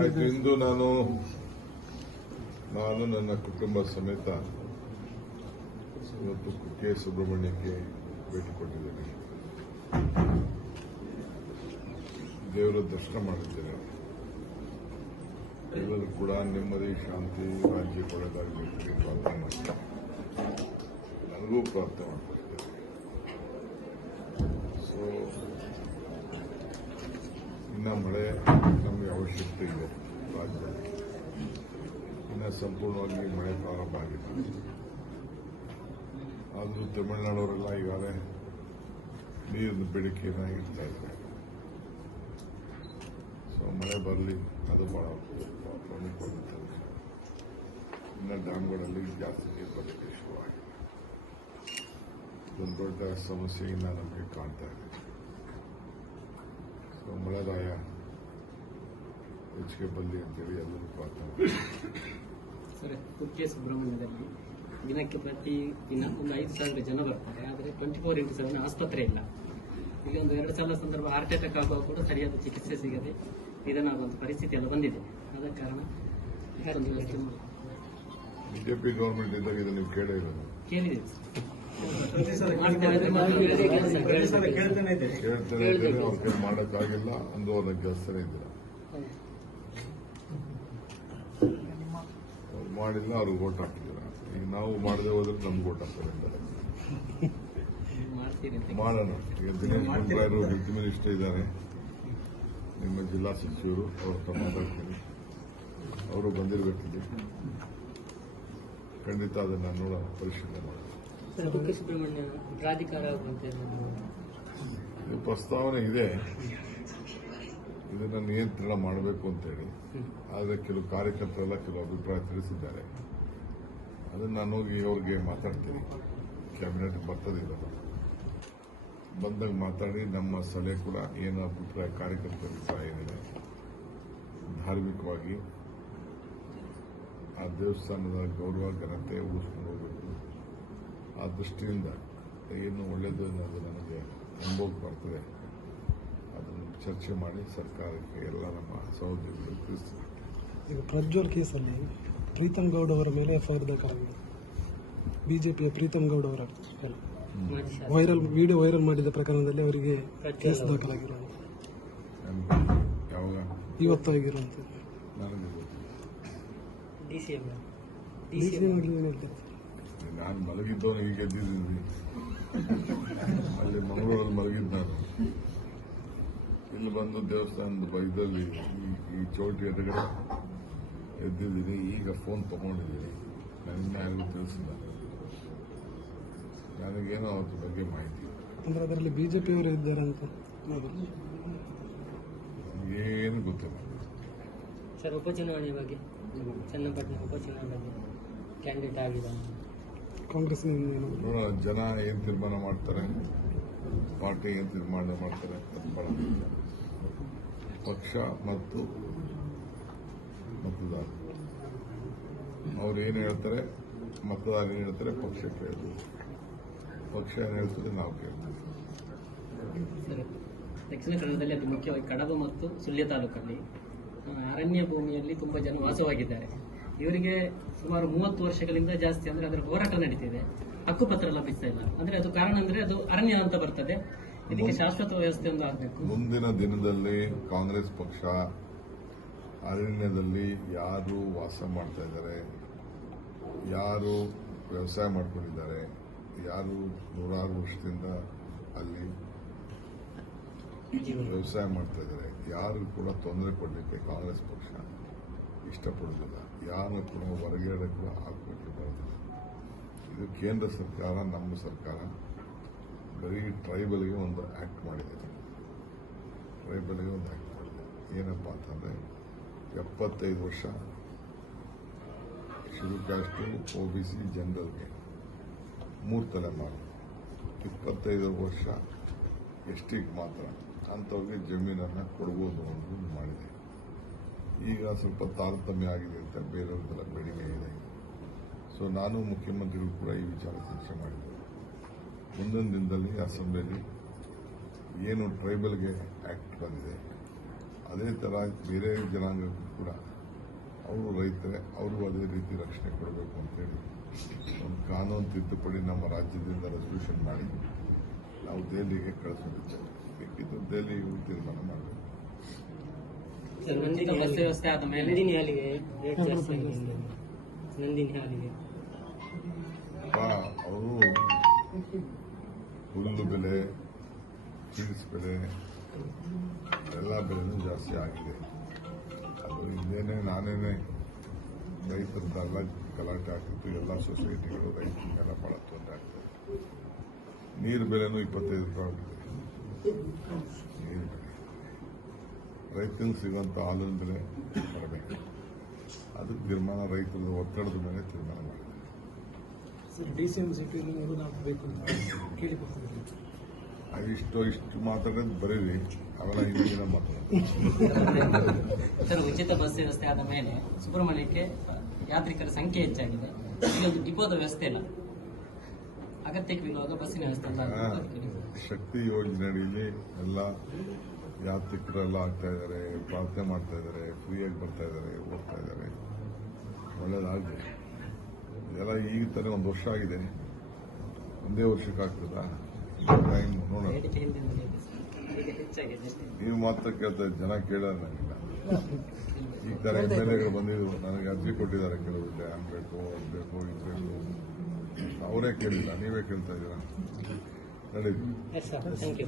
ಆಯ್ತು. ಇಂದು ನಾನು ನನ್ನ ಕುಟುಂಬ ಸಮೇತ ಇವತ್ತು ಕುಕ್ಕೆ ಸುಬ್ರಹ್ಮಣ್ಯಕ್ಕೆ ಭೇಟಿ ಕೊಟ್ಟಿದ್ದೇನೆ. ದೇವರ ದರ್ಶನ ಮಾಡಿದ್ದೇನೆ. ಎಲ್ಲರೂ ಕೂಡ ನೆಮ್ಮದಿ ಶಾಂತಿ ರಾಜ್ಯ ಒಳ್ಳೆದಾಗಲಿ ಪ್ರಾರ್ಥನೆ ಮಾಡ್ತಾರೆ. ನನಗೂ ಪ್ರಾರ್ಥನೆ ಮಾಡ್ತಿದ್ದೇನೆ. ಸೊ ಇನ್ನು ಮಳೆ ನಮಗೆ ಅವಶ್ಯಕತೆ ಇದೆ ರಾಜ್ಯದಲ್ಲಿ. ಇನ್ನು ಸಂಪೂರ್ಣವಾಗಿ ಮಳೆ ಪ್ರಾರಂಭ ಆಗಿದೆ. ಆದರೂ ತಮಿಳುನಾಡವರೆಲ್ಲ ಈಗಾಗಲೇ ನೀರಿನ ಬೇಡಿಕೆಯನ್ನು ಇಡ್ತಾ ಇದ್ದಾರೆ. ಸೊ ಮಳೆ ಬರಲಿ, ಅದು ಬಹಳ ಪ್ರಮುಖವಾಗುತ್ತದೆ. ಇನ್ನು ಡ್ಯಾಮ್ಗಳಲ್ಲಿ ಜಾಸ್ತಿ ನೀರು ಬರಲಿಕ್ಕೆ ಶುರುವಾಗಿದೆ. ಇದೊಂದು ದೊಡ್ಡ ಸಮಸ್ಯೆಯಿಂದ ನಮಗೆ ಕಾಣ್ತಾ ಇದೆ. ಸೊ ಮಳೆರಾಯ ಹೆಚ್ಚಿಗೆ ಬರಲಿ ಅಂತೇಳಿ ಎಲ್ಲರೂ ಪ್ರಾರ್ಥನೆ. ಸರ್, ಕುಕ್ಕೆ ಸುಬ್ರಹ್ಮಣ್ಯದಲ್ಲಿ ದಿನಕ್ಕೆ ಪ್ರತಿ ದಿನ ಒಂದು 5,000 ಜನ ಬರ್ತಾರೆ. ಆದರೆ 24x7 ಆಸ್ಪತ್ರೆ ಇಲ್ಲ. ಈಗ ಒಂದು 2 ಸಲ ಸಂದರ್ಭ ಹಾರ್ಟ್ ಅಟ್ಯಾಕ್ ಆಗುವಾಗ ಕೂಡ ಸರಿಯಾದ ಚಿಕಿತ್ಸೆ ಸಿಗದೆ ನಿಧನಾಗುವಂಥ ಪರಿಸ್ಥಿತಿ ಎಲ್ಲ ಬಂದಿದೆ. ಆದ ಕಾರಣ ಬಿಜೆಪಿ ಗವರ್ಮೆಂಟ್ ಇದ್ದಾಗ ಇದನ್ನು ನೀವು ಕೇಳೇ ಇರೋದು. ಕೇಳಿದ್ದೀವಿ. ಕೇಳ್ತಾನೆ ಇದ್ದೇನೆ. ಅವ್ರ ಕೈ ಮಾಡೋಕ್ಕಾಗಿಲ್ಲ ಅಂದು ಅವ್ರನ್ನ ಗೆಲ್ಸ್ತಾನೆ ಇದ್ದೀರ. ಅವ್ರು ಮಾಡಿಲ್ಲ, ಅವ್ರಿಗೆ ಓಟ್ ಹಾಕ್ತಿದ್ದೀರ. ಈಗ ನಾವು ಮಾಡದೆ ಹೋದ್ರೆ ನಮ್ಗೆ ಓಟ್ ಹಾಕ್ತಾರೆ ಅಂತಾರೆ. ಮಾಡೋಣ. ಈಗ ದಿನೇಶ್ ಗುಂಡೂರಾವ್ ಹೆಲ್ತ್ ಮಿನಿಸ್ಟರ್ ಇದ್ದಾರೆ, ನಿಮ್ಮ ಜಿಲ್ಲಾ ಸಚಿವರು, ಅವ್ರ ಹತ್ರ ಮಾತಾಡ್ತೀನಿ. ಅವರು ಬಂದಿರಬೇಕಿದೆ. ಖಂಡಿತ ಅದನ್ನು ನೋಡೋಣ, ಪರಿಶೀಲನೆ ಮಾಡೋಣ. ಕುಕ್ಕೆ ಸುಬ್ರಹ್ಮಣ್ಯ ಪ್ರಾಧಿಕಾರ ಇದು ಪ್ರಸ್ತಾವನೆ ಇದೆ, ಇದನ್ನು ನಿಯಂತ್ರಣ ಮಾಡಬೇಕು ಅಂತೇಳಿ. ಆದರೆ ಕೆಲವು ಕಾರ್ಯಕರ್ತರೆಲ್ಲ ಕೆಲವು ಅಭಿಪ್ರಾಯ ತಿಳಿಸಿದ್ದಾರೆ. ಅದನ್ನು ನಾನು ಹೋಗಿ ಅವ್ರಿಗೆ ಮಾತಾಡ್ತೀನಿ. ಕ್ಯಾಬಿನೆಟ್ ಬರ್ತದೆ, ಬಂದಾಗ ಮಾತಾಡಿ ನಮ್ಮ ಸಲಹೆ ಕೂಡ ಏನು ಅಭಿಪ್ರಾಯ, ಕಾರ್ಯಕರ್ತರ ಅಭಿಪ್ರಾಯ ಏನಿದೆ, ಧಾರ್ಮಿಕವಾಗಿ ಆ ದೇವಸ್ಥಾನದ ಗೌರವ ಘನತೆ ಉಳಿಸ್ಕೊಂಡು ಹೋಗಬೇಕು. ಆ ದೃಷ್ಟಿಯಿಂದ ಏನು ಒಳ್ಳೆಯದು ಅನ್ನೋದು ನನಗೆ ಅನುಭವಕ್ಕೆ ಬರ್ತದೆ. ಅದನ್ನು ಚರ್ಚೆ ಮಾಡಿ ಸರ್ಕಾರಕ್ಕೆ ಎಲ್ಲ ನಮ್ಮ ಸಹೋದ್ಯೋಗಿಗಳು ತಿಳಿಸ್ತೀವಿ. ಈಗ ಪ್ರಜ್ವಲ್ ಕೇಸಲ್ಲಿ ಪ್ರೀತಮ್ ಗೌಡ್ ಅವರ ಮೇಲೆ ಎಫ್ಐಆರ್ ದಾಖಲಾಗಿದೆ. ಬಿಜೆಪಿಯ ಪ್ರೀತಮ್ ಗೌಡ್ ಅವರ ವಿಡಿಯೋ ವೈರಲ್ ಮಾಡಿದ ಪ್ರಕರಣದಲ್ಲಿ ಅವರಿಗೆ ಕೇಸ್ ದಾಖಲಾಗಿರೋದು ಯಾವಾಗ ಇವತ್ತು ಆಗಿರುವಂಥದ್ದು. ನನಗೆ ಡಿಸಿಎಂ ಆಗಿ ಏನು ಹೇಳ್ತಾರೆ? ನಾನು ಮಲಗಿದ್ದವನು ಈಗ ಎದ್ದಿದ್ದೀನಿ. ಅಲ್ಲಿ ಮಂಗಳೂರಲ್ಲಿ ಮಲಗಿದ್ದು ನಾನು. ಇಲ್ಲಿ ಬಂದು ದೇವಸ್ಥಾನದ ಇದರಲ್ಲಿ ಈ ಚೌಟ್ರಿ ಎದುರುಗಡೆ ಎದ್ದಿದ್ದೀನಿ. ಈಗ ಫೋನ್ ತಗೊಂಡಿದ್ದೀನಿ. ನನ್ನ ಯಾರಿಗೂ ತಿಳಿಸಿಲ್ಲ. ನನಗೇನೋ ಅದ್ರ ಬಗ್ಗೆ ಮಾಹಿತಿ ಅಂದ್ರೆ ಅದರಲ್ಲಿ ಬಿಜೆಪಿಯವರು ಇದ್ದಾರೆ ಅಂತ ಏನು ಗೊತ್ತಿಲ್ಲ. ಸರ್, ಉಪಚುನಾವಣೆ ಬಗ್ಗೆ, ಚನ್ನಪಟ್ಟಣ ಉಪಚುನಾವಣೆ ಕ್ಯಾಂಡಿಡೇಟ್ ಆಗಿದೆ ಕಾಂಗ್ರೆಸ್ ನೋಡೋಣ, ಜನ ಏನು ತೀರ್ಮಾನ ಮಾಡ್ತಾರೆ, ಪಾರ್ಟಿ ಏನು ತೀರ್ಮಾನ ಮಾಡ್ತಾರೆ ಅದು ಬಹಳ ಮುಖ್ಯ. ಪಕ್ಷ ಮತ್ತು ಮತದಾರ ಅವ್ರು ಏನು ಹೇಳ್ತಾರೆ, ಮತದಾರ ಏನು ಹೇಳ್ತಾರೆ, ಪಕ್ಷ ಕೇಳ್ತೀವಿ. ಪಕ್ಷ ಏನು ಹೇಳ್ತದೆ, ನಾವು ಕೇಳ್ತೀವಿ. ಸರ್, ದಕ್ಷಿಣ ಕನ್ನಡದಲ್ಲಿ ಅತಿ ಮುಖ್ಯವಾಗಿ ಕಡಬ ಮತ್ತು ಸುಳ್ಯ ತಾಲೂಕಲ್ಲಿ ಅರಣ್ಯ ಭೂಮಿಯಲ್ಲಿ ತುಂಬಾ ಜನ ವಾಸವಾಗಿದ್ದಾರೆ. ಇವರಿಗೆ ಸುಮಾರು 30 ವರ್ಷಗಳಿಂದ ಜಾಸ್ತಿ ಅಂದ್ರೆ ಅದರ ಹೋರಾಟ ನಡೀತಿದೆ. ಹಕ್ಕುಪತ್ರ ಲಭಿಸ್ತಾ ಇಲ್ಲ. ಅಂದ್ರೆ ಅದು ಕಾರಣ ಅಂದ್ರೆ ಅದು ಅರಣ್ಯ ಅಂತ ಬರ್ತದೆ. ಇದಕ್ಕೆ ಶಾಶ್ವತ ವ್ಯವಸ್ಥೆ ಒಂದು ಆಗಬೇಕು. ಮುಂದಿನ ದಿನದಲ್ಲಿ ಕಾಂಗ್ರೆಸ್ ಪಕ್ಷ ಅರಣ್ಯದಲ್ಲಿ ಯಾರು ವಾಸ ಮಾಡ್ತಾ ಇದ್ದಾರೆ, ಯಾರು ವ್ಯವಸಾಯ ಮಾಡ್ಕೊಂಡಿದ್ದಾರೆ, ಯಾರು ನೂರಾರು ವರ್ಷದಿಂದ ಅಲ್ಲಿ ವ್ಯವಸಾಯ ಮಾಡ್ತಾ ಇದ್ದಾರೆ, ಯಾರು ಕೂಡ ತೊಂದರೆ ಕೊಡಲಿಕ್ಕೆ ಕಾಂಗ್ರೆಸ್ ಪಕ್ಷ ಇಷ್ಟಪಡುವುದಿಲ್ಲ. ಯಾರನ್ನು ಕೂಡ ಹೊರಗಡೆ ಕೂಡ ಹಾಕಲಿಕ್ಕೆ ಬರೋದಿಲ್ಲ. ಇದು ಕೇಂದ್ರ ಸರ್ಕಾರ, ನಮ್ಮ ಸರ್ಕಾರ ಬರೀ ಟ್ರೈಬಲ್ಗೆ ಒಂದು ಆಕ್ಟ್ ಮಾಡಿದೆ. ಏನಪ್ಪ ಅಂತಂದರೆ 75 ವರ್ಷ ಶೆಡ್ಯೂಲ್ ಕ್ಯಾಸ್ಟು, OBC, ಜನರಲ್ಗೆ 3 ತಲೆಮಾರು, 25 ವರ್ಷ ಎಸ್ಟಿಗೆ ಮಾತ್ರ ಅಂಥವ್ರಿಗೆ ಜಮೀನನ್ನು ಕೊಡ್ಬೋದು ಅನ್ನೋದು ಮಾಡಿದೆ. ಈಗ ಸ್ವಲ್ಪ ತಾರತಮ್ಯ ಆಗಿದೆ ಅಂತ ಬೇರೆಯವ್ರದ್ದೆಲ್ಲ ಬೇಡಿಕೆ ಇದೆ. ಸೊ ನಾನು ಮುಖ್ಯಮಂತ್ರಿಗಳು ಕೂಡ ಈ ವಿಚಾರ ಚರ್ಚೆ ಮಾಡಿದ್ದೇವೆ. ಮುಂದಿನ ದಿನದಲ್ಲಿ ಅಸೆಂಬ್ಲಿಯಲ್ಲಿ ಏನು ಟ್ರೈಬಲ್ಗೆ ಆಕ್ಟ್ ಬಂದಿದೆ ಅದೇ ಥರ ಬೇರೆ ಜನಾಂಗಕ್ಕೂ ಕೂಡ ಅವರು ರೈತರೇ, ಅವ್ರಿಗೂ ಅದೇ ರೀತಿ ರಕ್ಷಣೆ ಕೊಡಬೇಕು ಅಂತೇಳಿ ಒಂದು ಕಾನೂನು ತಿದ್ದುಪಡಿ ನಮ್ಮ ರಾಜ್ಯದಿಂದ ರೆಸಲ್ಯೂಷನ್ ಮಾಡಿ ನಾವು ದೆಹಲಿಗೆ ಕಳಿಸೋದಿದ್ದೇವೆ. ಬೇಕಿದ್ದು ದೆಹಲಿಗೂ ತೀರ್ಮಾನ ಮಾಡಬೇಕು. ಉಚಿತ ಬಸ್ ವ್ಯವಸ್ಥೆ ಆದ ಮೇಲೆ ನಂದಿನಿ ಹಾಲಿಗೆ ರೇಟ್ ಜಾಸ್ತಿ ಆಗಿದೆ. ನಂದಿನಿ ಹಾಲಿಗೆ ಅವರು ಹುಲ್ಲು ಬೆಲೆ, ಚೀಸ್ ಬೆಲೆ ಎಲ್ಲ ಬೆಲೆನೂ ಜಾಸ್ತಿ ಆಗಿದೆ. ಅದು ಹಿಂದೇನೆ ನಾನೇನೆ ರೈತರದ್ದೆಲ್ಲ ಗಲಾಟೆ ಆಗ್ತಿತ್ತು. ಎಲ್ಲ ಸೊಸೈಟಿಗಳು ರೈತರಿಗೆಲ್ಲ ಬಹಳ ತೊಂದರೆ ಆಗ್ತದೆ. ನೀರು ಬೆಲೆನೂ 25 ರೂಪಾಯಿ ಆಗಿದೆ. ನೀರು ಬೆಲೆ, ರೈತನಿಗೆ ಸಿಗುವಂಥ ಹಾಲಿನ ಬೆಲೆ ಬರಬೇಕು. ಅದಕ್ಕೆ ತೀರ್ಮಾನ ರೈತರ ಒತ್ತಡದ ಮೇಲೆ ತೀರ್ಮಾನ ಮಾಡಿದೆ. ಸರ್ DCM ಸಿಟಿಯಲ್ಲಿ ಅನುದಾನ ಬೇಕು ಅಂತ ಕೇಳಿಕೊಡ್ತಿದ್ದಾರೆ. ಇಷ್ಟು ಮಾತಾಡೋದು ಬರೀರಿ, ಅವೆಲ್ಲ ಹಿಂದಿನ ಮಾತಾಡೋದು. ಸರ್, ಉಚಿತ ಬಸ್ ವ್ಯವಸ್ಥೆ ಆದ ಮೇಲೆ ಸುಬ್ರಹ್ಮಣ್ಯಕ್ಕೆ ಯಾತ್ರಿಕರ ಸಂಖ್ಯೆ ಹೆಚ್ಚಾಗಿದೆ. ಇಲ್ಲೊಂದು ಡಿಪೋದ ವ್ಯವಸ್ಥೆ ಇಲ್ಲ. ಅಗತ್ಯಕ್ಕೆ ಬೀಳುವಾಗ ಬಸ್ಸಿನ ವ್ಯವಸ್ಥೆ ಇಲ್ಲ. ಶಕ್ತಿ ಯೋಜನೆ ಅಡಿಯಲ್ಲಿ ಎಲ್ಲ ಯಾತ್ರಿಕರೆಲ್ಲ ಆಗ್ತಾ ಇದ್ದಾರೆ, ಪ್ರಾರ್ಥನೆ ಮಾಡ್ತಾ ಇದ್ದಾರೆ, ಫ್ರೀಯಾಗಿ ಬರ್ತಾ ಇದ್ದಾರೆ, ಹೋಗ್ತಾ ಇದ್ದಾರೆ. ಒಳ್ಳೇದಾಗಿದೆ. ಇದೆಲ್ಲ ಈಗ ತಾನೇ 1 ವರ್ಷ ಆಗಿದೆ. ಒಂದೇ ವರ್ಷಕ್ಕೆ ಆಗ್ತದಾ? ಟೈಮ್ ನೋಡೋಣ. ಬೇಡಿಕೆ ಹಿಂದಿನ ಈಗ ಹೆಚ್ಚಾಗಿದೆ ಅಷ್ಟೇ. ನೀವು ಮಾತ್ರ ಕೇಳ್ತಾ ಇದ್ದ, ಜನ ಕೇಳೋದು ನನಗಿಲ್ಲ. ಈಗ ತರ MLAಗಳು ಬಂದಿದ್ರು, ನನಗೆ ಅರ್ಜಿ ಕೊಟ್ಟಿದ್ದಾರೆ ಕೆಲವರು, ಡ್ಯಾಮ್ ಬೇಕು, ಅದು ಬೇಕು, ಇದು ಬೇಕು. ಅವರೇ ಕೇಳಿಲ್ಲ, ನೀವೇ ಕೇಳ್ತಾ ಇದ್ದೀರಾ. ನಡೀಲಿ. Yes sir, thank you.